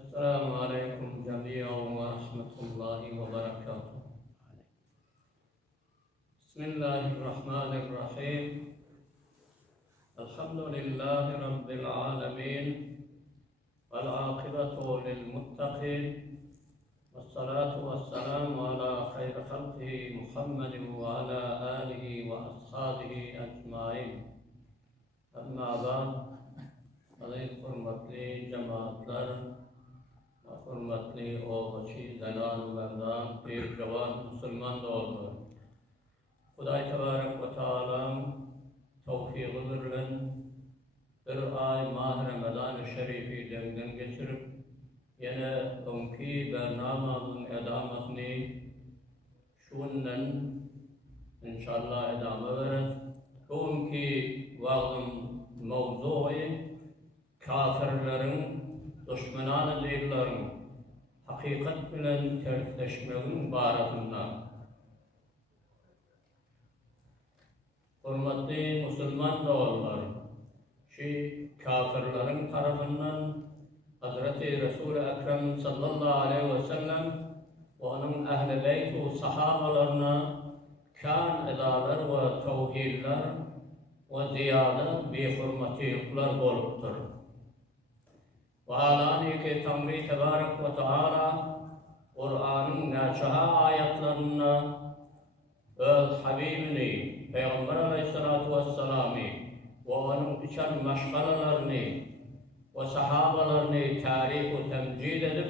السلام عليكم جميعا ورحمة الله وبركاته. بسم الله الرحمن الرحيم. الحمد لله رب العالمين والعاقبة للمتقين والصلاة والسلام على خير خلقه محمد وعلى آله وأصحابه أجمعين. أما بعد، aziz hürmetli cemaatler, hürmetli oğulçı, zenan, merdan, bir cevan Müslüman doğru. Huday Tebarek ve Teala'm tevfiqiyle bir ay Mah Ramazan-ı Şerif'i dengden geçirip yine önkü bernamamın edametini şundan inşallah edame veririz. Önkü vaazın mevzuu kafirlerin, düşmanı değillerin hakikat bilen tersleşmenin baratından. Hürmetli Müslüman doğrular, şu kafirlerin tarafından Hazreti Resul-i Ekrem sallallahu aleyhi ve sellem ve onun ehl-i beyt ve sahabalarına kan edalar ve tevhidler ve ziyade bir hürmetlikler oluptur. Ve alani ki Tanrı Tebarek ve Teala Kur'an'ın naçaha ayetlerine öz Habibini Peygamber Aleyhissalatu Vesselam'ı ve onun içen meşgalelerini ve sahabalarını tarif ve temcid edip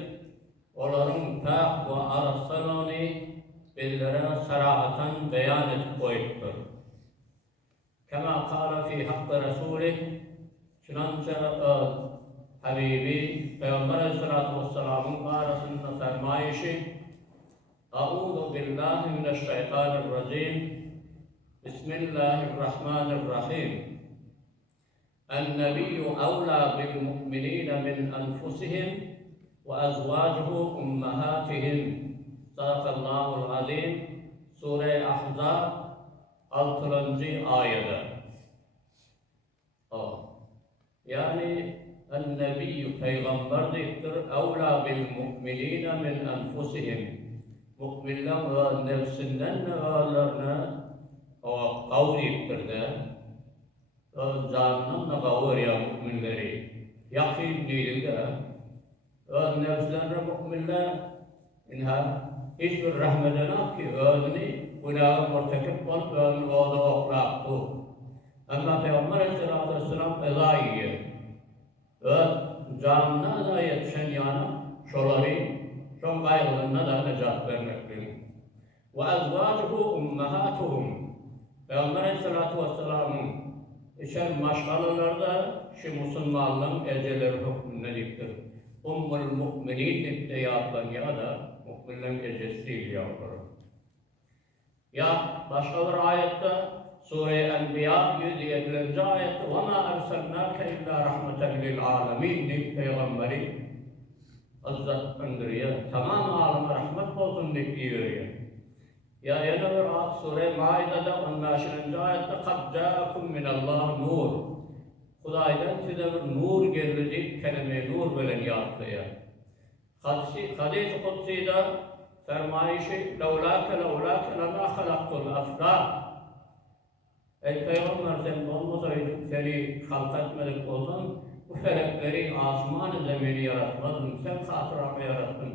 onların pek ve araslarını bizlere sarahaten beyan edip koyuptur. Kema kâle fî hakkı Resulih, çınanca Habibi Peygamber Aleyhissalatu Vesselam'ın arasında fermayişi A'udhu billahi mineşşeytanirracim Bismillahirrahmanirrahim El-Nebiyyü evlâ bil-mu'minîne min enfusihin ve ezvâcuhu ummahatihim Sadakallâhu'l azîm Sure-i Ahzab 6. ayette. Yani El-Nebiyyü peygamber deyiptir. Evlâ bil-mu'minîne min enfusihim. Mu'minler ve nefsinden nevalarına kav deyiptir de. Canından da kavur ya müminleri. Yakin değil de. Nefslerine müminler hiçbir rahmetine ki özünü günahı murtekip olup özünü oğda oklaktı. Ama Peygamber Aleyhisselatü Vesselam ezayı canına da yetişen yana şoları, şon gayrılığına da necat vermektedir. Ve ezvâcuhu ummahatuhum. Peygamber Aleyhisselatü Vesselam'ın içen maşgalalarda şu Müslümanlığın eceleri hükmünde deyiptir. Ummul mu'minin deyip de ya da mu'minlerin ecesi değil yavruları. Ya başka bir ayette Sure-i Enbiya 107. ayette وَمَا أَرْسَلْنَاكَ إِلَّا رَحْمَةً لِلْعَالَمِينَ deyip Peygamberi Hazret Öndürü'ye tamam aleme rahmet olsun deyip diyor. Ya yine bir Sure-i Maide'de 15. ayette قَدْ جَاءَكُمْ مِنَ اللّٰهِ نُورٌ Hudaydan size bir nur geldi deyip kelime-i nur veren yaratıyor. Hadis-i Kutsi'de fermayişi لَوْلَاكَ لَمَا خَلَقْتُ الْأَفْلَاقِ Ey Peygamber sen olmasaydın seni halk etmedik olsan bu felekleri asman-ı zemini yaratmadın, sen hatıramı yarattın.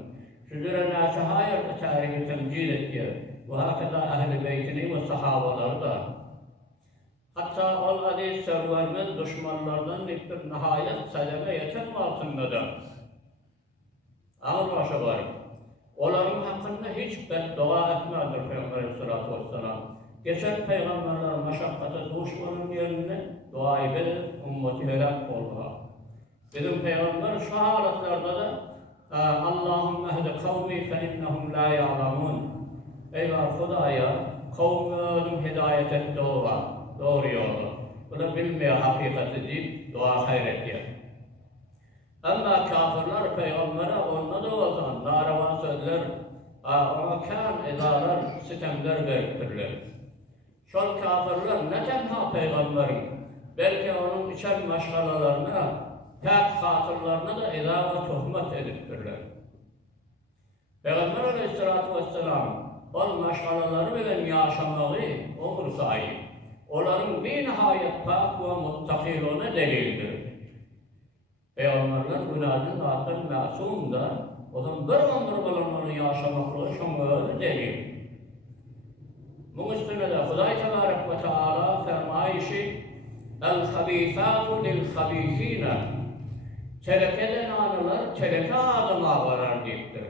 Şüdüre naçaha yerde tarihi temcid etti. Ve hakeza ehl-i beytini ve sahabaları da. Hatta ol aziz serverimiz düşmanlardan bir nihayet sedeme yetem altında da. Ağır başa var. Onların hakkında hiç beddua etmedir Peygamber Aleyhisselatü Vesselam. Geçen peygamberler meşakkata düşmanın yerine dua edip ümmeti helak oldular. Bizim peygamber şu halatlerde de Allahümme ehdi kavmi fe innehum la ya'lamun. Eyvah Hudaya kavminin hidayet et doğru yolu. Bunu bilmeye hakikati deyip dua hayret yer. Ama kafirler peygambere onunla da olsan naravan sözler ona kan edalar sitemler veriptirler. Şol kafirler ne tenha peygamberin belki onun içen meşgalalarına pek hatırlarına da eda ve tuhmet ediptirler. Peygamber aleyhissalatu vesselam ol meşgaleleri bilen yaşamağı umursayi. Onların bir nihayet pak ve muttaqilona delildir. Peygamberler günahın zaten masum da o zaman bir ömür bulanları yaşamakla şunları delil. Bu üstüne de Huday Tebarek ve Teala fermayişi el-habîsâtu lil-habîsîne çelekeden anılar çeleke adıma varar deyiptir.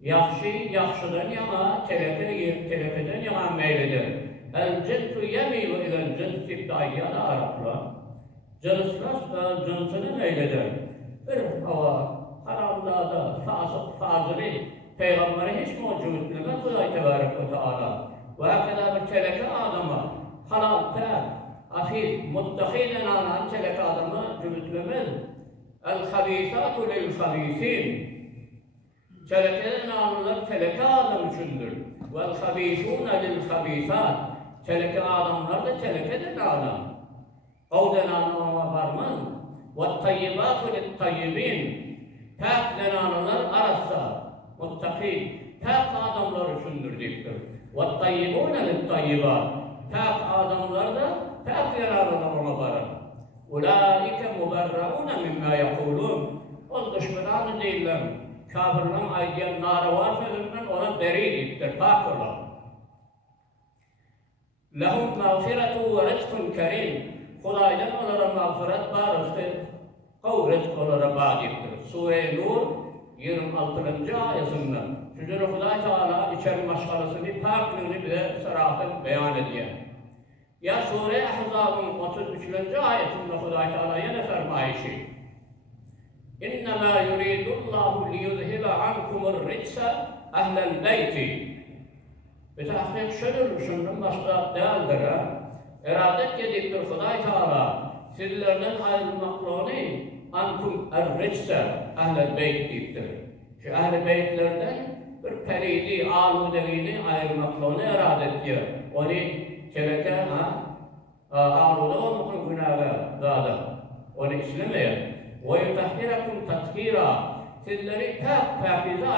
Yaxşıdan yana çelekeden yana meylidir. El-cinsu yemîlu ilel-cins ibtidâiyâda Araplar. Cinsler cinsini meylidir. Bir hava haramlarda fazili Peygamberi hiç mevcut bilmez Huday Tebarek ve Teala. Ve hakeda bir çeleke adamı halal, afil, muttahinen anan çeleke adamı cübütlemez. El-habîsâtu lil-habîsîn. Çelekeden anılar çeleke adam üçündür. Vel-habîsûne lil-habîsât. Çeleke adamlar da çelekeden adam. Kavden anlamama varmaz. Ve-tayyibâtu lil-tayyibîn. Pak denanılar arasa. Muttaki, pak adamlar üçündür deyiptir. وَالطَّيِّبُونَ لِلْطَيِّبَاتِ pak adamlar da pak yararına ona varır. اُولَٰئِكَ مُبَرَّعُونَ مِمَّا يَقُولُونَ o düşmanı değiller. Kafirlerin aydiyen narava sözünden ona beri deyiptir, pak olur. لَهُمْ مَغْفِرَةُ وَرِزْقٌ كَرِيمٌ Hudaydan onlara mağfiret var, rızk onlara var deyiptir. Sure-i Nur 26. ayetinden Yüce Huday Teala içeri maşgalesini, parklığını bize sarahın beyan ediyor. Ya Sure-i Ahzab'ın 33. ayetinde Huday Teala yine fermayişi İnnemâ yuridullahu liyuzhiba ankumur ritsa ahlel beyti Bitahkik şöyle şunun başta değildir ha. İradet ediptir Huday Teala sizlerden ayrılmaklığını ankum er-ritsa ahlel beyt deyiptir. Şu ahl-i beytlerden bir peridi, aludeliğini ayırmaklığını iradet ediyor. Onu çeleke, aluda olmakın günahı dağda. Onu istemeye. وَيُتَحْدِرَكُمْ تَطْهِيرًا Sizleri pakize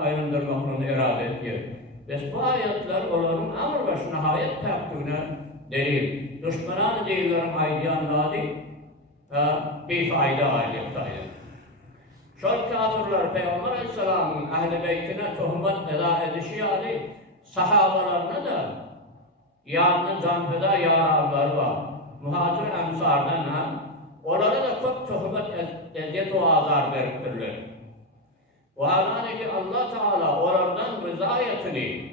ayrındırmaklığını iradet ediyor. Ve bu ayetler onların amr başına hayat paklığına delil. Düşmanı değillerin aydiyanlığı bir fayda ayetaydı. Şöyle kafirler Peygamber Aleyhisselam'ın Ehl-i Beytine tuhmet eda edişi yani sahabalarına da yarını canfeda yararları var. Muhacir emsardan onlara da çok tuhmet eziyet ve azar veriptirler. O halde ki Allah Teala onlardan rızayetini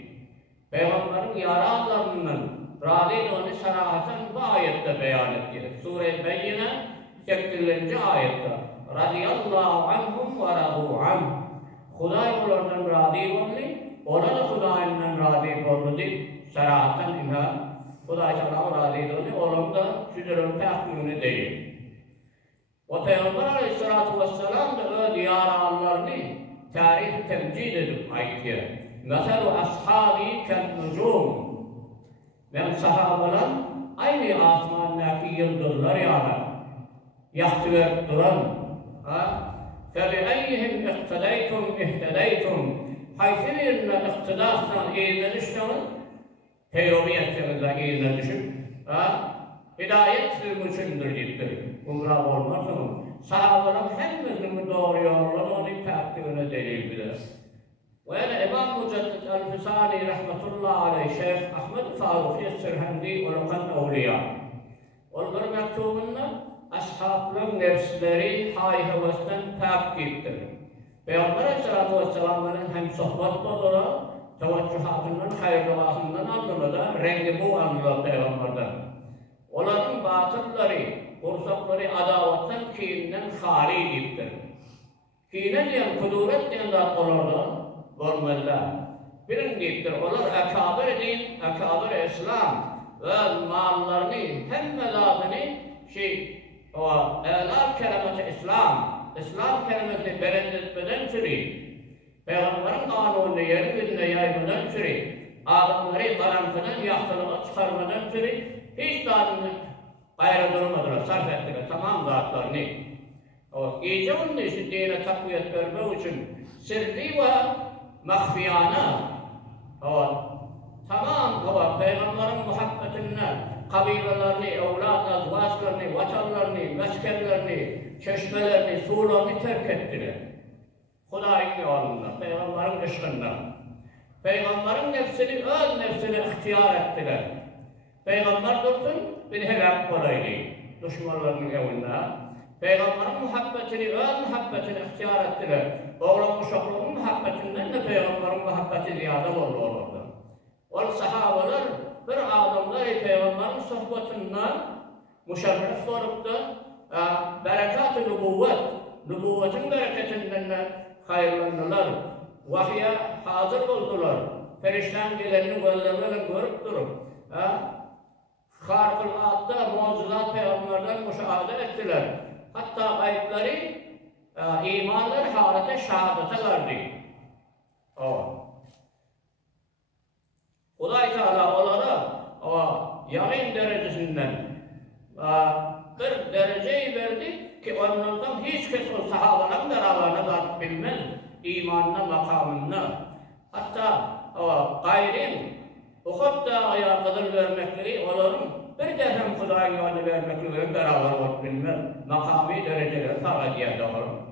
Peygamberin yararlarından razı sarahaten bu ayette beyan ettiler. Sure-i Beyyine 8. ayette radiyallahu anhum ve radu anhum Huday onlardan razı oldu, ona da Huday'ından razı oldu deyip sarahaten inha Huday Teala razı oldu, onun da süzülün tahkimini değil. Ve Peygamber Aleyhisselatü Vesselam da o diyarlarını tarih temcid edip ayetiyor. Mesela ashabi ken-nucum ben sahabalar aynı asmandaki yıldızlar yani yaktıverip duran فَبِأَيِّهِمْ اِقْتَدَيْتُمْ اِهْتَدَيْتُمْ Haysi birine iktidasından eğilenişten peyrovi etkenizde eğilenişip hidayet sizin içindir deyiptir. Umrah olmazsa sahabalar hemimizin doğru yolları onun takdirine delil bilir. Ve yani İmam Müceddit el-Fisani rahmetullahi aleyh Şeyh Ahmed Farukhi Sirhendi Ulukan Evliya. Onların mektubunda ashabların nefsleri hay havasından pak deyiptir. Peygamber Aleyhisselatü Vesselam'ın hem sohbet olarak teveccühatından, hayırlıvatından anlamda da rengi bu anlamda Peygamber'den. Onların batılları, kursakları adavattan, kininden hali deyiptir. Kine diyen, kuduret diyen zat olurdu, görmezler. Birin deyiptir, onlar ekabir din, ekabir İslam ve mallarını, hem mezadını eğlar kelimesi İslam kelimesi berendetmeden türü, Peygamberin kanunu yeryüzünde yaymadan türü, adamları karantıdan, yahtılığa çıkarmadan türü, hiç gayrı durmadılar, sarf ettiler tamam zatlarını. O iyice onun için dine takviyet vermek için sirri ve mahfiyana tamam Peygamberin muhabbetinden kabilelerini, evlat, azvaçlarını, vatanlarını, meskenlerini, çeşmelerini, sularını terk ettiler. Hudayın yolunda, Peygamberin ışkından. Peygamberin nefsini, öz nefsini ihtiyar ettiler. Peygamber dursun, bir helak olaydı düşmanlarının evinde. Peygamberin muhabbetini, öz muhabbetini ihtiyar ettiler. Oğlan uşaklarının muhabbetinden de Peygamberin muhabbeti ziyade olurdu. O sahabeler bir adamlar Peygamberin sohbetinden müşerref olup da berekat-ı nübüvvetin bereketinden hayırlandılar. Vahye hazır oldular. Perişan gelenini gözlerle görüp durup harikulatta mucizat Peygamberden müşahede ettiler. Hatta ayıpları imanlar halete şehadete verdi. Huday Teala onlara yakın derecesinden bir dereceyi verdi ki onlardan hiç kes o sahabenin beraberine da bilmez imanına, makamına. Hatta gayrin Uhud Dağı'ya kadar vermekleri onların bir derhem Huday'ın yolunu vermekleri beraber olup bilmez makami dereceleri tağadiye doğru.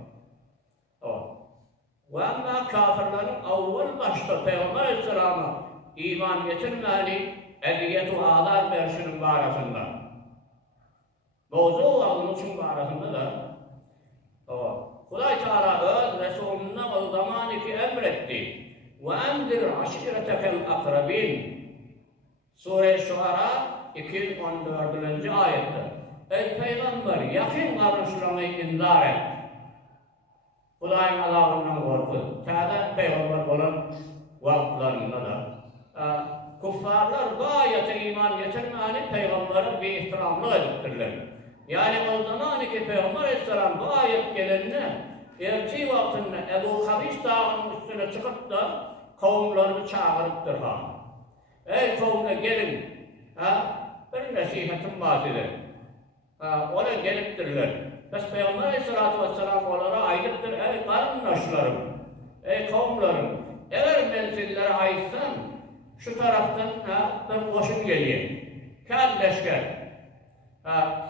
Ve ama kafirlerin avval başta Peygamber Aleyhisselam'a iman getirmeli ediyet-u ağlar verişinin barasında. Mevzu olduğu için barasında da Huday Teala öz Resulüne o zamanı ki emretti. وَاَنْدِرْ عَشِيرَتَكَ الْاَقْرَبِينَ Sure-i Şuara 214. ayette. Ey Peygamber yakın kardeşlerine inzar et. Hudayın azabından korku. Kâde Peygamber olan vakıflarında da. Kuffarlar gayet iman getirmeyeni Peygamber'e bir ihtiramlı ediptirler. Yani o zaman ki Peygamber Aleyhisselam gayet gelenine erti vaktinde Ebu Habis dağının üstüne çıkıp da kavimlerini çağırıptır ha. Ey kavimle gelin, bir nasihatim bahseder. Ona geliptirler. Biz Peygamber Aleyhisselatü Vesselam onlara ayıptır. Ey karındaşlarım, ey kavimlerim, eğer menzillere aitsen şu taraftan bir koşun geliyor. Kâd leşker.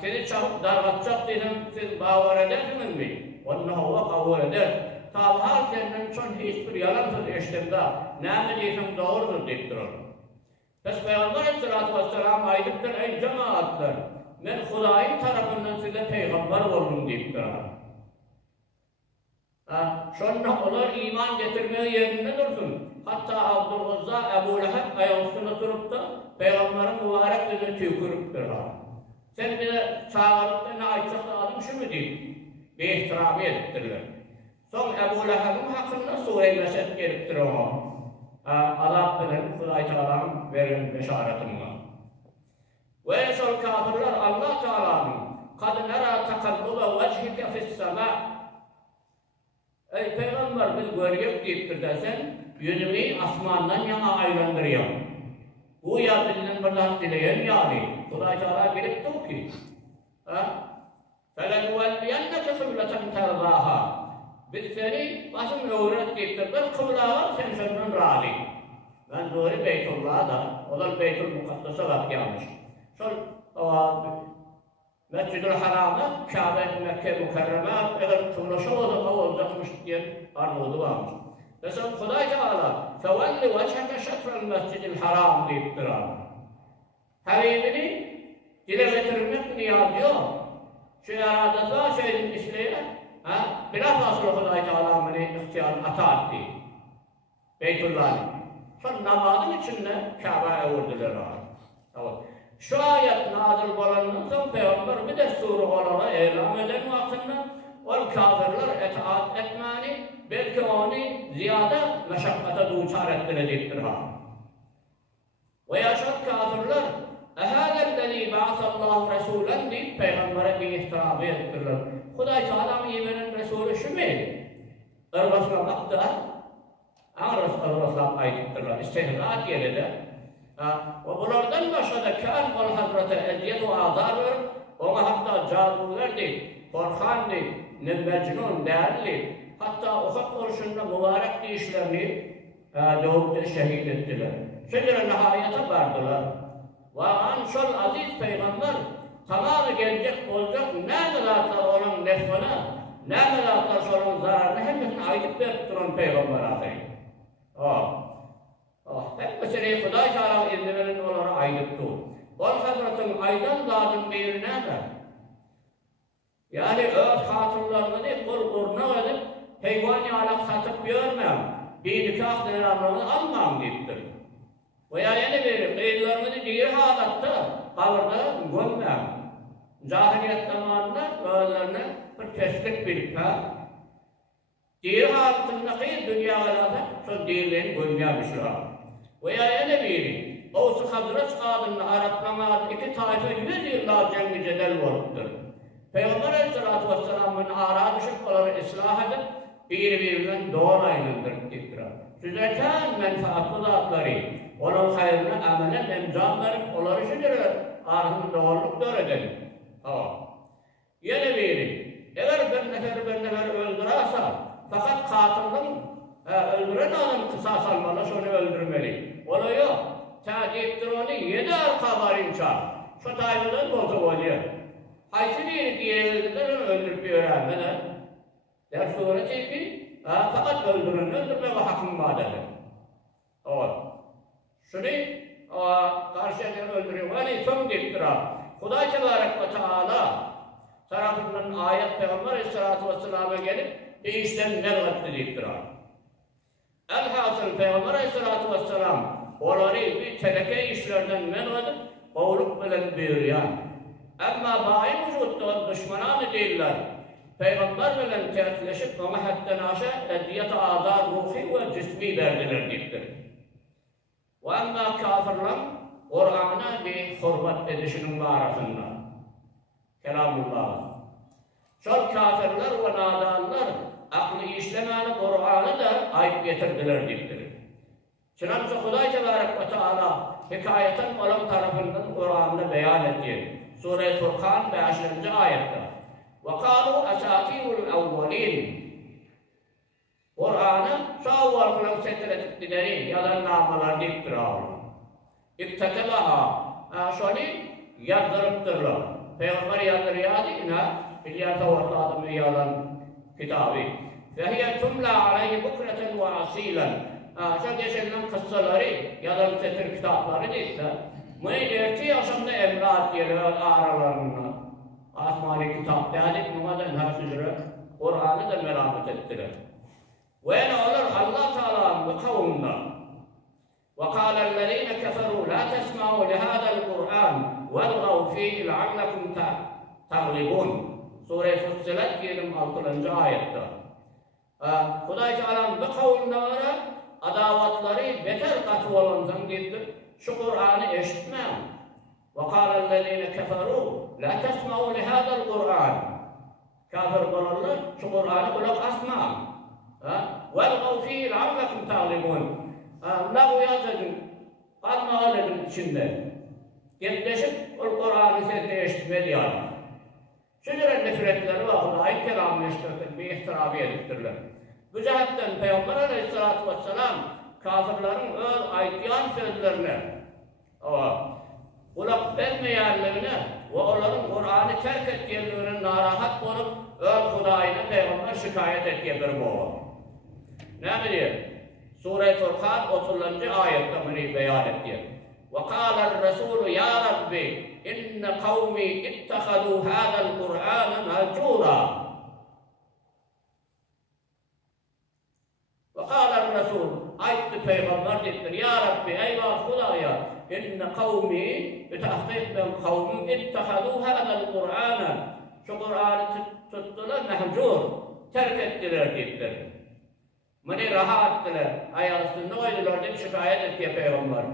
Seni çabuk dargatacak dedim, siz bağır edersiniz mi? Onunla hava kabul eder. Tabi her senden için hiçbir yalan söz eşitinde ne diyeyim doğrudur deyiptir onu. Biz Peygamber Aleyhisselatü Vesselam aydıktır ey cemaatler. Ben Hudayın tarafından size peygamber oldum deyiptir ona. Şundan onlar iman getirmeye yerinde dursun. Hatta Abdülazza Ebu Leheb ayağısına durup da Peygamberin mübarek yüzünü tükürüptür ona. Sen bize çağırıp da ne ayçak adım şu mu deyip bir ihtiramı ediptirler. Son Ebu Leheb'in hakkında Sure-i Mesed geliptir ona. Azap bilen Huday Teala'nın verin beşaretimle. Ve esel kafirler Allah Teala'nın kad nera takallube vechike fissema. Ey Peygamber biz görüp deyiptir desen yüzünü asmandan yana aylandırıyor. Bu ya bizden birden dileyen yani. Huday Teala gelip dur ki فَلَنُوَلِّيَنَّكَ قِبْلَةً تَرْضَاهَا Biz seni başın öğret deyiptir. Bir kıbla var sen senden razı. Ben doğru Beytullah'a da, o da Beytul Mukaddes'e bak gelmiş. Şöyle Mescid-ül Haram'a, Kabe-i Mekke Mükerrem'e eğer kıblaşa olacakmış diye arzudu varmış. Mesela Huday Teala فَوَلِّ وَجْهَكَ شَطْرَ الْمَسْجِدِ الْحَرَامِ deyiptir abi. Habibini dile getirmek niyaz yok. Şu yaradata şeyin işleyle biraz nasıl Huday Teala beni ihtiyarın ata etti. Beytullah'ı. Sonra namazın içinde Kabe'ye vurdular abi. Şu ayet nazil olanından sonra Peygamber bir de sure olarak elan eden vaktinde o kafirler itaat etmeni belki onu ziyade meşakkata duçar ettirecektir ha. Ve yaşat kafirler ehâlellezî ba'asallahu resûlen deyip Peygamber'e bir ihtiramı ettirler. Huday Teala'nın yemenin Resulü şu mu? Irvaslamak da Irvaslamak ayettirler. İstihzâ diye de. Ve bunlardan başka da kâr vel hazrete eziyet ve azar verir. Ona hatta cadugar değil, korkan değil, ne mecnun değerli. Hatta ufak oluşunda mübarek deyişlerini doğumda şehit ettiler. Şöyle nihayete vardılar. Ve anşol aziz peygamber tamamı gelecek olacak ne melatlar onun nefsine, ne melatlar onun zararını hepsini ayıp verip duran peygamber ağabey. Hep meseleyi Huday Teala izniverin onlara ayıptı. Ol Hazretin aydan zadın birine de yani öz hatırlarını değil, kurna edip heyvani alak satıp görmem, bir nikah denarlarını almam deyiptir. Veya yine bir kıyılarını diğer halatta kavurda gömmem. Cahiliyet zamanında özlerine bir teslik bilip diğer halatında kıyı dünya alada şu diğerlerini gömmemişler. Veya yine biri Oğuz-u Hazret adında Araplamada iki taife 100 yıllar cengi cedel oluptur. Peygamber Aleyhisselatü Vesselam'ın ara düşüp onları ıslah edip birbirinden doğrayındır diktirir. Süzerken menfaatlı zatları, onun hayrına amelen emzam verip onları süzerler. Arasını doğruluk öğredelim. Yine biri, eğer bir nefer öldürürse, fakat katılın öldüren adam kısas almalı, şunu öldürmeli. Onu yok. Tadiptir onu 7 arka var imkan. Şu tayyipten bozuk oluyor. Haysi bir diğerlerinden onu öldürüp öğrenmeden. Der sonra ki, fakat öldüreni öldürme ve hakkın maddedir. Şunu karşıya öldürüyor. Yani son diptir ha. Huday Tebarek ve Teala tarafından ayet Peygamber Aleyhisselatü Vesselam'a gelip işten merhattı diptir ha. Elhasıl Peygamber Aleyhisselatü Vesselam onları bir teleke işlerden menvedip oğluk bilen büyüyen. Ama bayi vücutta düşmananı değiller. Peygamber bilen tertleşip ama hatta naşa ediyete azar ruhi ve cismi verdiler diptir. Ve ama kafirler Kur'an'a bir hürmet edişinin arasında. Kelamullah. Çok kafirler ve nadanlar aklı işlemeni Kur'an'ı da ayıp getirdiler diptir. Çınarsa Huday Tebarek ve Teala hikayeten olan tarafından Kur'an'da beyan etti. Sure-i Furkan 5. ayette. وَقَالُوا أَسَاطِيرُ الْأَوَّلِينَ Kur'an'ı şavval kılan setrettikleri yalanlamalar diptir ağırlar. İktetebaha şunu yazdırıptırlar. Peygamber yazdırıyadı yine İlyasa ortadı yalan kitabı. فَهِيَ تُمْلَى عَلَيْهِ بُكْرَةً وَعَصِيلًا Şu geçenilen kıssaları yalan setir kitapları değilse müeyderti yaşamda emrat diyeler aralarında. Asmani kitap değerlik numadan her sözüre Kur'an'ı da meramet ettiler. Ve ne olur Allah Teala'nın bu kavmunda وَقَالَ الَّذ۪ينَ كَفَرُوا لَا تَسْمَعُوا لِهَذَا الْقُرْآنِ وَالْغَوْ ف۪يهِ لَعَلَّكُمْ تَغْلِبُونَ Sure-i Fussilet 26. ayette. Huday Teala'nın bu kavimlere adavatları beter katı olandan gittir. Şu Kur'an'ı eşitmem. وَقَالَ الَّذ۪ينَ كَفَرُوا لَا تَسْمَعُوا لِهَذَا الْقُرْآنِ Kafir olanlar şu Kur'an'ı kulak asmam. وَالْغَوْ ف۪يهِ لَعَلَّكُمْ تَغْلِبُونَ Ne uyaz edin, kalma edin içinde. Getleşip Kur'an'ı sesini eşitme diyorlar. Şöyle nefretleri var, ayet kelamını işletir, bir ihtirabı ediptirler. Bu cihetten Peygamber Aleyhisselatü Vesselam kafirlerin öz ayetyan sözlerine kulak vermeyenlerine ve onların Kur'an'ı terk etkilerine narahat olup öz Huday'ına Peygamber şikayet etkiye bir boğu. Ne mi diyor? Sure-i Furkan 30. ayette bunu beyan etti. وَقَالَ الرَّسُولُ يَا رَبِّ إِنَّ قَوْمِي اتَّخَذُوا هَذَا الْقُرْآنَ مَهْجُورًا وَقَالَ الرَّسُولُ ayet Peygamber dediler. Ya Rabbi eyvah Hudaya inne kavmi bitahkik ben kavmim ittehadû hâzel Kur'an'a şu Kur'an'ı tuttular mehcur terk ettiler dediler. Beni rahat ettiler. Ayağısını koydular deyip şikayet etti Peygamber.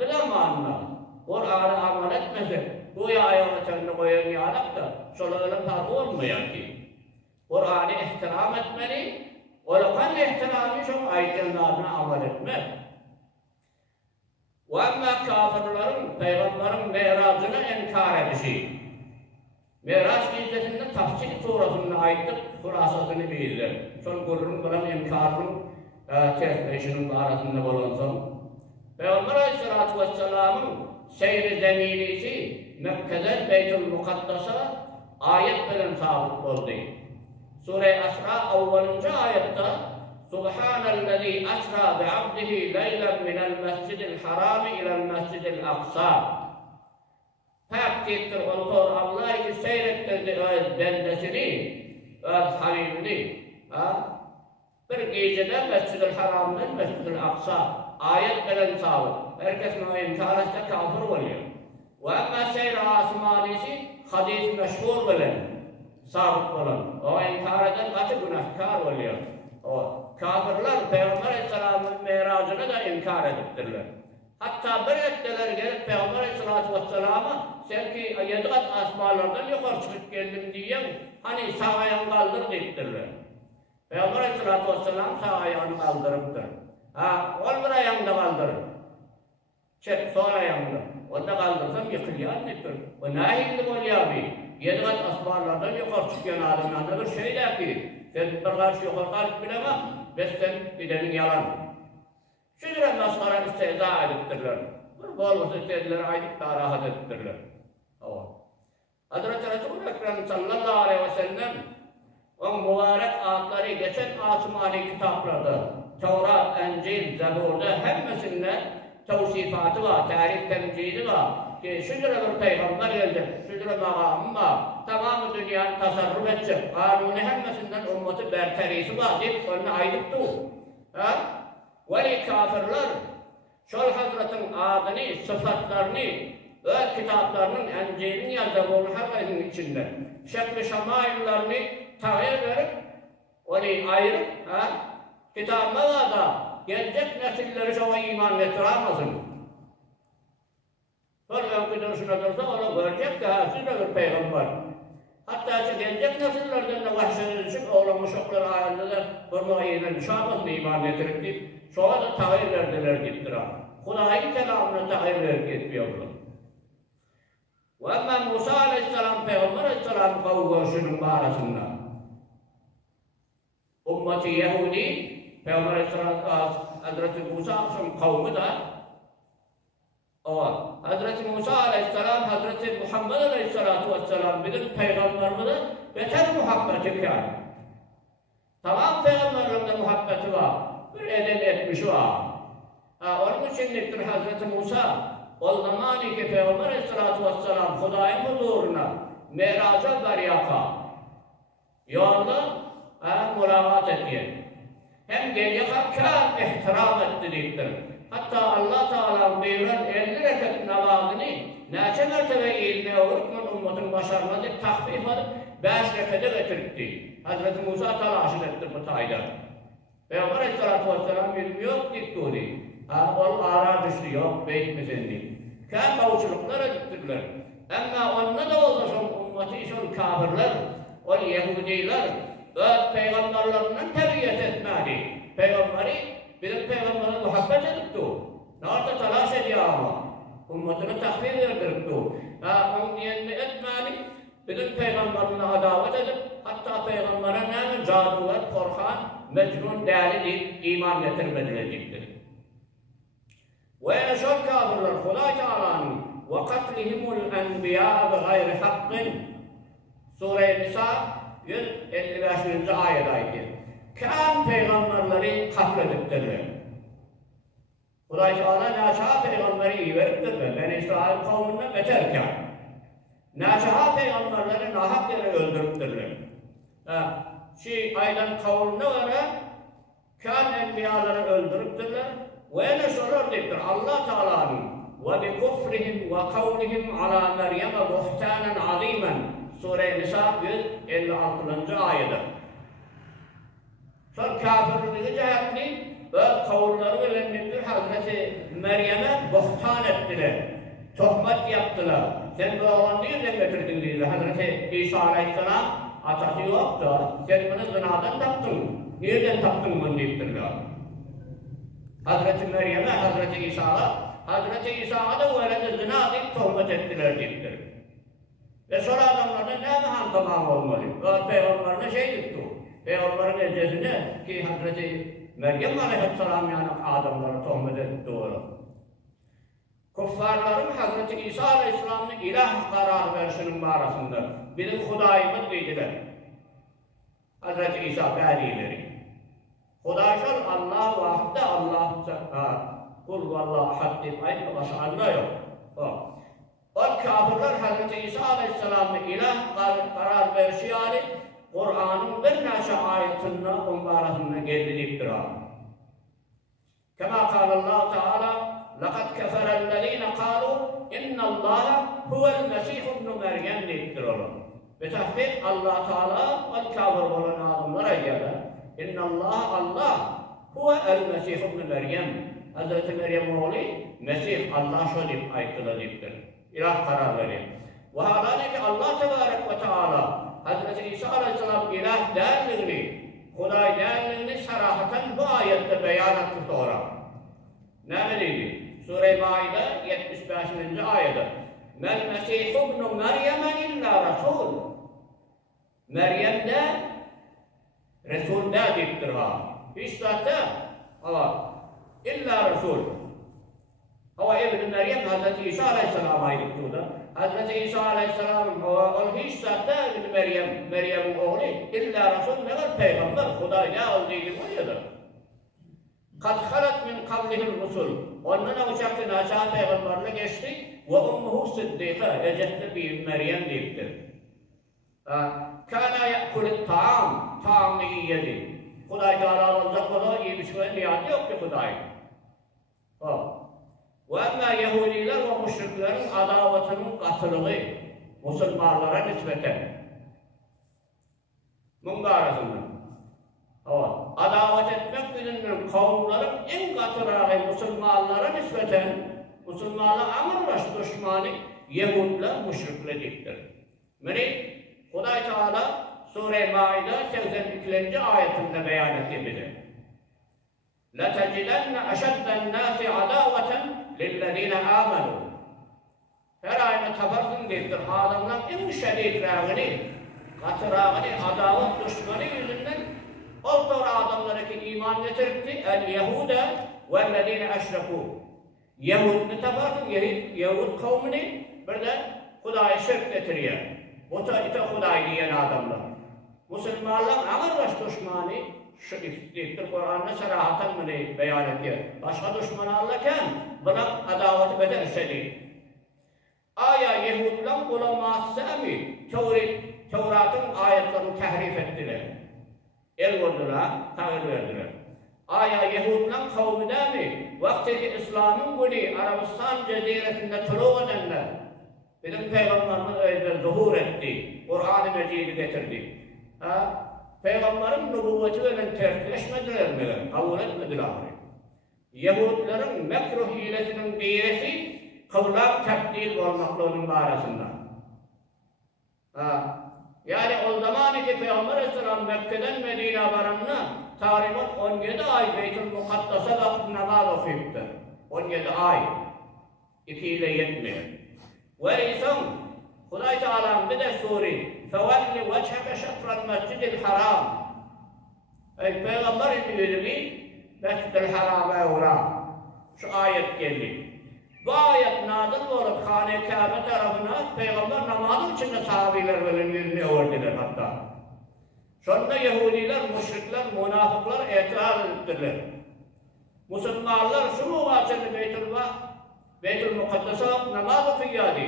Bilemanla Kur'an'ı amal etmesek bu ayağını kendine koyamayacak da şöyle farkı olmayan ki Kur'an'ı ihtiram etmeli o kan ihtiramı şu ayetlerine amal etmez. Ve amma kafirlerin Peygamberin miracını inkar edişi Meraç gecesinde tafsir surasına aittir, surasını bilirler. Son gururun bulan imkarın tertleşinin arasında bulunsam. Peygamber Aleyhisselatü Vesselam'ın seyri zeminisi Mekke'den Beytül Mukaddas'a ayet bilen sabit oldu. Sure-i Asra avvalınca ayette Subhanellezî asra bi'abdihi leylen minel mescidil harami ilel mescidil aqsa. Pak ettir olur Allah ki seyrettirdi öz bendesini, öz Habibini. Bir gecede Mescid-i Haram'dan Mescid-i Aksa ayet bilen sabit. Herkesin o imkarette kafir oluyor. Ve ama seyr-i asmanisi hadis meşhur bilen sabit olan. O imkareten kaçı günahkar oluyor. O kafirler Peygamber Aleyhisselam'ın miracını da inkar ediptirler. Hatta bir ettiler gelip Peygamber Aleyhisselatü Vesselam'a sen ki 7 kat asmalardan yukarı çıkıp geldim diyen hani sağ ayağını kaldır deyiptirler. Peygamber Aleyhisselatü Vesselam sağ ayağını kaldırıptır. Ol bir ayağını da kaldırır. Sol ayağını da. Onu da kaldırsam yıkılıyor deyiptir. O nahillik oluyor abi. 7 kat asmalardan yukarı çıkıyor adamlarında bir şey der ki sen bir karşı yukarı kalıp bilemem. Besten gidenin yalan. Şüdüren maskara istihza ediptirler. Bir bolması istihdileri aydık daha rahat ediptirler. Hazreti Resul-i Ekrem sallallahu aleyhi ve sellem o mübarek ağıtları geçen asmani kitaplarda Tevrat, Encil, Zebur'da hemmesinde tevsifatı var, tarih temcidi var. Ki şüdüre bir peygamber gelecek, şüdüre makamı var. Tamamı dünyanın tasarruf edecek. Kanuni hemmesinden ümmeti berterisi var deyip onu aydıktı. Veli kafirler şol Hazretin adını, sıfatlarını ve kitaplarının Encil'in yazdığı onu herkesin içinde şekli şamaillarını tahir verip onu ayırıp kitabına da gelecek nesilleri şova iman getiramazsın. Sonra bir duruşuna dursa onu görecek ki siz de bir peygamber. Hatta gelecek nesillerden de vahşede düşüp oğlumu şokları halinde de durmayla düşamasını iman getirip deyip şova da tahir verdiler gittiler. Hudayın kelamına tahir verip gitmiyorlar. Ve ama Musa Aleyhisselam Peygamber Aleyhisselam kavguşunun arasında ümmeti Yahudi Peygamber Aleyhisselam Hazreti Musa'nın kavmi da Hazreti Musa Aleyhisselam Hazreti Muhammed Aleyhisselatu Vesselam bizim peygamberimize beter muhabbeti var. Tamam peygamberlerinde muhabbeti var. Bir edep etmiş var. Onun içindir Hazreti Musa o zamanı ki Peygamber Aleyhisselatü Vesselam Hudayın huzuruna meraca baryaka yolda mulakat ediyor. Hem geliyor kâr ihtiram etti deyiptir. Hatta Allah Teala buyuran 50 rekat namazını neçe mertebe ilmeye vurup ümmetin başarına deyip takvif edip 5 rekata getirdi. Hazreti Musa talaşın etti bu tayda. Peygamber Aleyhisselatü Vesselam bilmiyor dikti o değil. Onu ara düştü yok beyitmesin değil. Kâr kavuçluklara gittiler. Ama onunla da olsa son ümmeti son kafirler, o Yahudiler öz peygamberlerinden terbiyet etmedi. Peygamberi bizim peygamberine muhabbet edipti. Nerede talaş ediyor ama. Ümmetine takdir verdiripti. Onun yerine etmedi. Bizim peygamberine adavet edip hatta peygambere ne cadular, korkan, mecnun değerli deyip iman getirmediler gittir. Ve şol kafirler Huday Teala'nın ve katlihimul enbiya bi gayri hakkın Sure-i Nisa 155. ayet. Kan peygamberleri katlediptirler. Huday Teala naşaha peygamberi iyi veriptirler. Ben İsrail kavmine beterken. Naşaha peygamberleri nahak yere öldürüptirler. Aydan kavmine göre kan enbiyaları öldürüptirler. Ve ne sorur deyiptir Allah Teala'nın ve bi kufrihim ve kavlihim ala Meryem'e buhtanen azimen Sure-i Nisa 156. ayeti. Sonra kafirliği cehetli ve kavulları verilmiştir Hazreti Meryem'e buhtan ettiler. Tohmet yaptılar. Sen bu oğlan nereden getirdin diyorlar. Hazreti İsa Aleyhisselam atası yoktu. Sen bunu zinadan taptın. Nereden taptın bunu deyiptirler. Hazreti Meryem'e, Hazreti İsa'ya da böyle zina deyip tohmet ettiler deyiptir. Ve sonra adamlarda ne zaman tamam olmalı? O peygamberine şey tuttu. Peygamberin ecesine ki Hazreti Meryem Aleyhisselam yani adamlara tohmet etti doğru. Kuffarların Hazreti İsa Aleyhisselam'ın ilah karar verişinin barasında bizim Hudayımız dediler. Hazreti İsa berileri. Hudaşol Allah vahide Allah kul vallahu ahad deyip aynı başka Allah yok. O kafirler Hazreti İsa Aleyhisselam'ın ilah karar verişi yani Kur'an'ın bir neşe ayetinde onun barasında geldiğidir. Kema kâlallahu Teala لَقَدْ كَفَرَ الَّذ۪ينَ قَالُوا اِنَّ اللّٰهَ هُوَ الْمَسِيحُ ابْنُ مَرْيَمْ deyiptir olur. Ve tahkik Allah Teala o kafir olan adamlara gelir. اِنَّ اللّٰهَ Allah هُوَ الْمَسِيحُ ابْنُ Meryem. Hazreti Meryem oğlu Mesih Allah şu deyip ayettiler deyiptir. İlah karar veriyor. Ve halâne ki Allah Tebarek ve Teala Hazreti İsa Aleyhisselam ilah değerliğini, Huday değerliğini sarahaten bu ayette beyan etti sonra. Neredeydi? Sure-i Maide 75. ayette. Mel Mesih ibn Meryem illa Resul. Meryem de Resul de deyiptir ha. İşte ama illa Resul. Hava ibn Meryem Hazreti İsa Aleyhisselam'a aittir da. Hazreti İsa Aleyhisselam o hiç zaten ibn Meryem'in oğlu illa Resul ne var peygamber Hudayda olduğu gibi oluyordur. Kad halat min kablihil rusul. Ondan uçaktan aşağı peygamberle geçti. Ve ummuhu sıddika. Ecette bir Meryem deyiptir. Kana ya'kulit ta'am. Ta'amını yiyedi. Huday Teala olacak kadar iyi bir şey niyatı yok ki Huday. Ve emmâ Yahudiler ve müşriklerin adavatının katılığı Müslümanlara nispeten. Mungarasından. Adavat etmek bilinmeyen kavimlerin en katırağı Müslümanlara nispeten Müslümanlara amırbaş düşmanı Yahudiler müşriklediktir. Meni Huday Teala Sure-i Maide 82. ayetinde beyan etti bize. لَتَجِدَنَّ أَشَدَّ النَّاسِ عَدَاوَةً لِلَّذ۪ينَ آمَنُوا. Her ayına tabarsın deyiptir. Adamlar en şedid rağını, katırağını, adavat düşmanı yüzünden o sonra adamlara ki iman getirdi. El-Yehude vellezine eşrekû. Yahud'unu tabarsın, Yahud kavmini bir de Huday'a şirk getiriyor. Bu da ite Huday diyen adamlar. Müslümanlar amırbaş düşmanı şu iktidir Kur'an'da sarahaten bunu beyan ediyor. Başka düşmanı alırken buna adavatı beter istedi. Aya Yahudiler uleması mi Tevrat'ın ayetlerini tahrif ettiler. El vurdular, tağır verdiler. Aya Yahudiler kavmide mi? Vaktiki İslam'ın günü Arabistan ceziresinde tuluğ edenler bizim Peygamberimiz öyle zuhur etti. Kur'an-ı Mecid'i getirdi. Peygamberin nübüvvetiyle tersleşmediler mi? Kabul etmediler. Yahudilerin mekruh hilesinin birisi kıvlak tebdil olmaklığının barasında. Yani o zaman ki Peygamber Aleyhisselam Mekke'den Medine varanına tarimat 17 ay Beytül Mukaddas'a vakit namaz okuyuptur. 17 ay. 2 ile yetmiyor. Ve insan Huday Teala'nın bir de suri فَوَلِّ وَجْهَكَ شَطْرَ الْمَسْجِدِ الْحَرَامِ. Peygamber yüzünü Mescid-i Haram'a uğra. Şu ayet geldi. Bu ayet nazil olup Hane-i Kabe tarafına Peygamber namazı içinde sahabiler böyle yüzünü ördüler hatta. Sonra Yahudiler, müşrikler, münafıklar itiraz ettiler. Müslümanlar şu müvaçeli Beytül Mukaddes'a namaz okuyordu.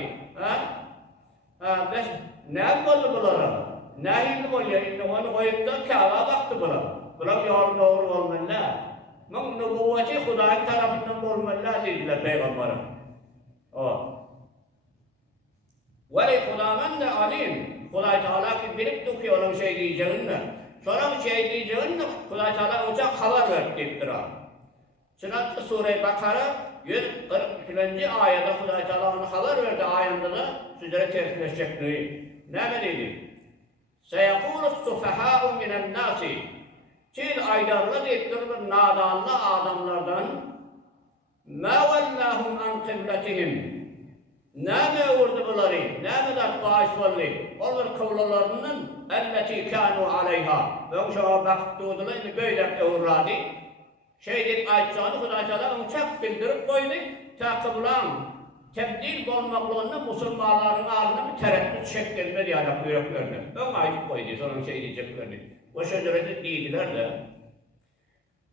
Ne yapmalı bunlara? Ne hilmi oluyor? Onu koyup da Kabe'ye baktı bunlar. Bunlar yolun doğru olmalılar. Bunun nübüvveti Huday'ın tarafından olmalılar dediler Peygamber'e. Ve Huday'ın da alim. Huday Teala ki bilip ki onun şey diyeceğinle. Sonra şey diyeceğinle Huday Teala ocak haber verdi iftira. Çınattı Sure-i Bakara 142. ayette Huday Teala onu haber verdi ayında da sizlere tersleşecekliği. Ne dedi? سَيَقُولُ السُّفَحَاءُ مِنَ النَّاسِ. Çin aydarlı deyiptir bir nadanlı adamlardan مَا وَلَّهُمْ عَنْ قِبْلَتِهِمْ. Näme urdu bulary, näme dat baş boldy? Onlar kowlalaryndan elleti kanu alayha. Ve şoğa baktılar indi böyle urrady. Şey dip aýtjany Hudaý Taala onu çak bildirip koydy. Takıblan tebdil bolmaklığında musulmanların ağrına bir tereddüt şekilde diyalog yüreklerine. Ön ayıp koydu, sonra şey diyeceklerini. O şöyle değildiler de.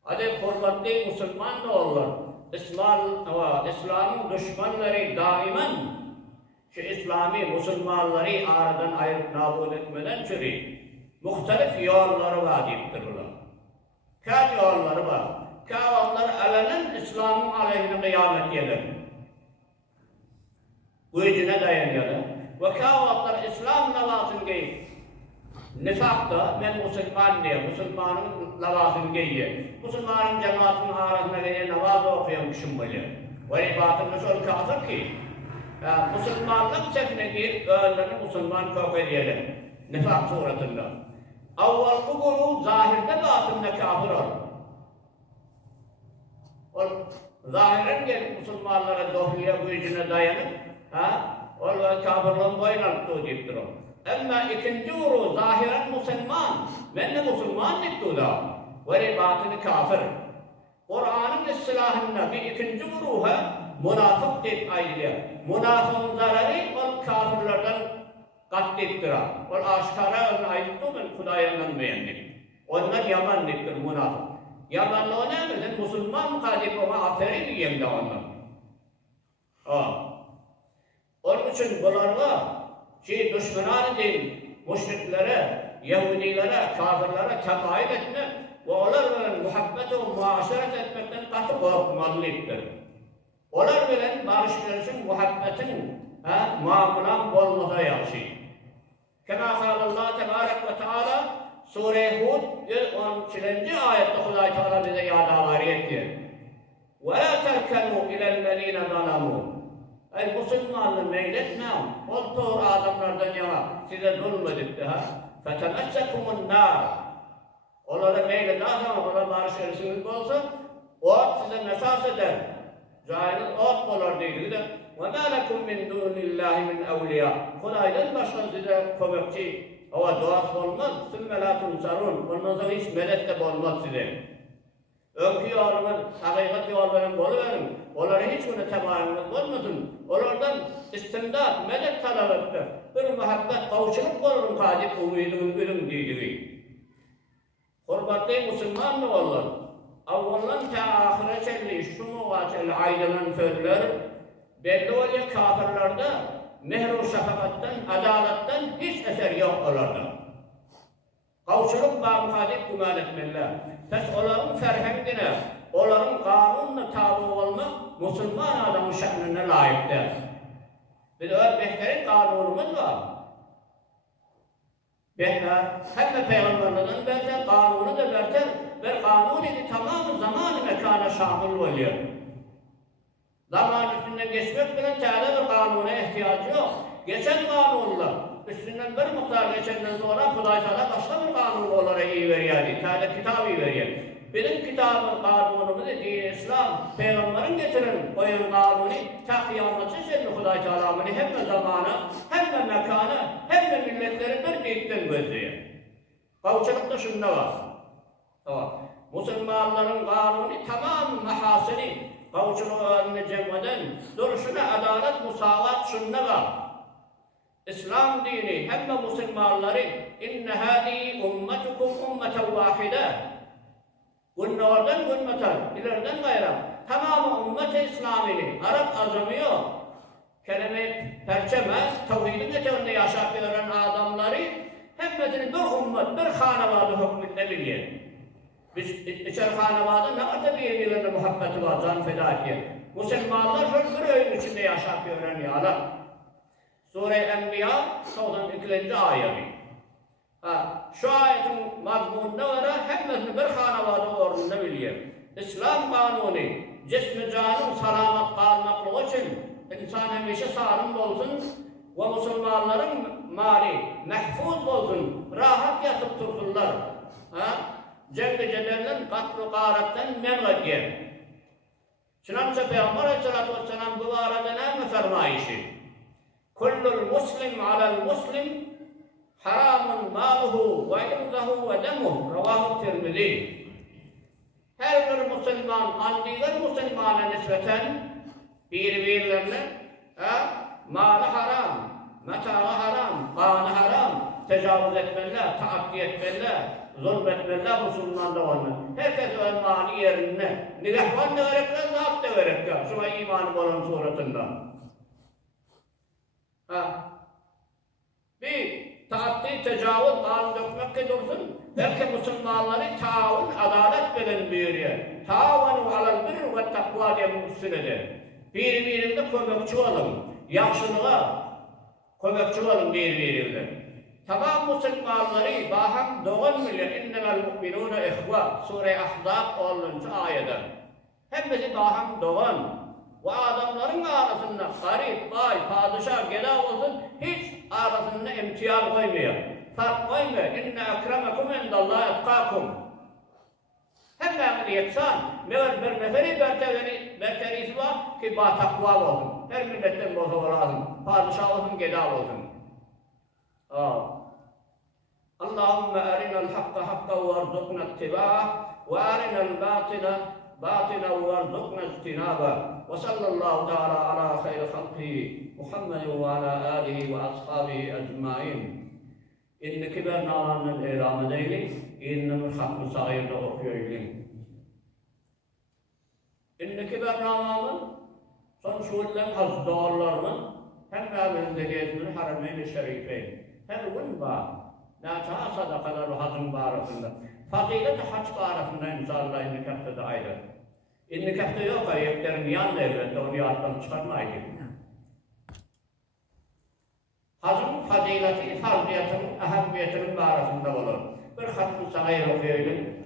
Hadi hurmatlı Müslüman da olur. İslam'ın düşmanları daimen şu İslami Müslümanları aradan ayırıp nabud etmeden çürü. Muhtelif yolları var deyiptirler. Kâr yolları var. Kâvanlar alenen İslam'ın aleyhine kıyamet yedir. Gücüne dayanıyorlar. Ve kâvatlar İslam lavasını giyip nifakta ben Müslüman diye, Müslümanın lavasını giyip Müslümanın cemaatinin arasına gelen namaz okuyormuşum böyle. Ve ibatın nasıl kafir ki Müslümanlık sefine giyip öğrenlerini Müslüman kabul edelim. Nifak suretinde. Avval kuburu zahirde batında kafir olur. Zahiren gelip Müslümanlara dohliye gücüne dayanıp onlar kafirliğin boyun alıp deyiptir o. Ama ikinci uru zahiren Müslüman, ben de Müslüman deyiptir da. Ve batını kafir. Kur'an'ın istilahında bir ikinci uruha münafık deyip ayrılıyor. Münafığın zararı o kafirlerden kat deyiptir. O aşkara onu ayrıldı ben Hudaý'dan beğendim. Onlar yaman deyiptir münafık. Yamanlığı ne mi? Müslüman kadip ona aferin diyeyim de onlar. Onun için bunlarla düşmanı değil, müşriklere, Yahudilere, kafirlere tekayül etmek ve onlarla muhabbet ve muaşeret etmekten katı korkmalıdır. Onlar bilen barışlarının muhabbetin muamulan olmada yaxşı. Kema kâlallah tebârek ve teâlâ Sure-i Hud 13. ayette Hudaý Taala bize yadavar etti. Ve la terkenu ilellezîne zalemû. Ay Müslümanlığı meyletmem. O doğru adamlardan yana size zulmedik daha. Fetemessekumun nar. Onlara meyledersen, onlara barışırsınız olsa, o size mesas eder. Cahilin ot olur değil. Ve mâ lekum min dûnillâhi min evliya. Hudaý'dan başka size kömekçi, o duas olmaz. Sümme la tunsarun. Ondan sonra hiç medet de olmaz size. Önkü yolunun, hakikat yolunun boluverin. Onlara hiç bunu temayülünüz olmasın. Onlardan istimdat, medet talep ettir. Bir muhabbet, kavuşuluk olun kadip umidun ülüm dediği. Hurmatlı Müslüman da olur. Avvallan ta ahire çelli, şu muvaçeli aydının sözler, belli oluyor kafirlerde mehr-u şefakattan, adalattan hiç eser yok onlarda. Kavuşuluk bağım kadip kuman etmeliler. Pes onların ferhengine, onların kanununa tabi olmak Müslüman adamın şeklinde layıktır. Bir de behterin kanunumuz var. Behter, hem de peygamberlerden berter, kanunu da berter. Ve kanun idi tamamı zamanı mekana şamil oluyor. Zaman üstünden geçmek bile Teala bir kanuna ihtiyacı yok. Geçen kanunla, üstünden bir miktar geçenden sonra Hudaý Taala başka bir kanun olarak iyi veriyor. Teala kitabı veriyor. Benim kitabın kanunumuz din-i İslam, peygamberin getiren koyun kanunu ta kıyametçi seni Hudaý Taala hem de zamana, hem de mekana, hem de milletleri bir deyitten gözlüyor. Kavuşulukta şunda var. Müslümanların kanunu tamam mahasini, kavuşuluğunu cem'eden, duruşuna adalet, musavat şunda var. İslam dini hem de Müslümanları inne hâdî ummetukum ummeten vâhide. Günne oradan günmeten, ileriden gayra. Tamamı ümmet-i İslamini, Arap azamı yok. Kelime perçemez, tevhidin eteğinde yaşayıp öğren adamları hepsini bir ümmet, bir hanevadı hükmünde biliyor. Biz içer hanevada ne kadar birbirlerine muhabbeti var, can feda ediyor. Müslümanlar bir öğün içinde yaşayıp öğreniyorlar. Sure-i Enbiya 92. ayeti. Şu ayetin mazmununda var, hepsini bir hanevada orunda biliyor. İslam kanunu, cismi canın salamat kalmaklığı için insan hemşe sağlam olsun ve Müslümanların mali mahfuz olsun, rahat yatıp dursunlar. Cenk-i katlu garattan men ediyor. Çınanca Peygamber Aleyhisselatü Vesselam bu arada ne mi fermayişi? Kullul muslim alel muslim haramun maluhu ve irzahu ve demuh. Ravahu Tirmizi. Her bir Müslüman, diğer Müslümana nispeten birbirlerine malı haram, metağı haram, kanı haram, tecavüz etmeliler, taaddi etmeliler, zulmetmeliler Müslüman'da olmalı. Herkes ölmani yerine nigahvan da verekler, zaat da verekler. Şuna imanı olan suretinde. Bir taaddi, tecavüz, kanı dökmek ki dursun. Belki Müslümanları taavun, adalet bilen bir yer. Taavunu alel birr ve takva diye müslümedir. Birbirinde kömekçi olun. Yaxşılığa kömekçi olun birbirinde. Tamam Müslümanları baham doğan millet innemel mu'minûne ihva. Sure-i Ahzab 10. ayette. Hepsi baham doğan. Ve adamların arasında garip, bay, padişah, gela olsun hiç arasında imtiyaz koymuyor. Fark koymuyor. İnne ekremekum indallahi etkakum. Hemen yeksan, meğer bir neferi berterisi var ki bah takva olsun. Her milletten bozulur lazım. Padişah olsun, gela olsun. Allahümme erinel hakka hakka ve arzukna ittiba'a ve erinel batila ve arzukna istinaba. Ve sallallahu teala ala khayri halkihi Muhammedin ve ala alihi ve ashabihi ecmain. İnneki ben nalanın elam edeylin, innemi hakkı sahirde okuyoylin. İnneki ben nalanın son şuullen az doğrularının hem evinde gezmini Harem-i Şerifeyn. Her gün var. Nâçaha sadakalar hazım barasında. Fazilet-i haç barasında inşallah innikâhte de ayrı. İnnikâhte yok ayetlerin yanında elbette onu yağdan çıkarmaydı. Hazım fazileti, farziyetinin, ehemmiyetinin barasında olur. Bir hatm-ı sahir okuyayım.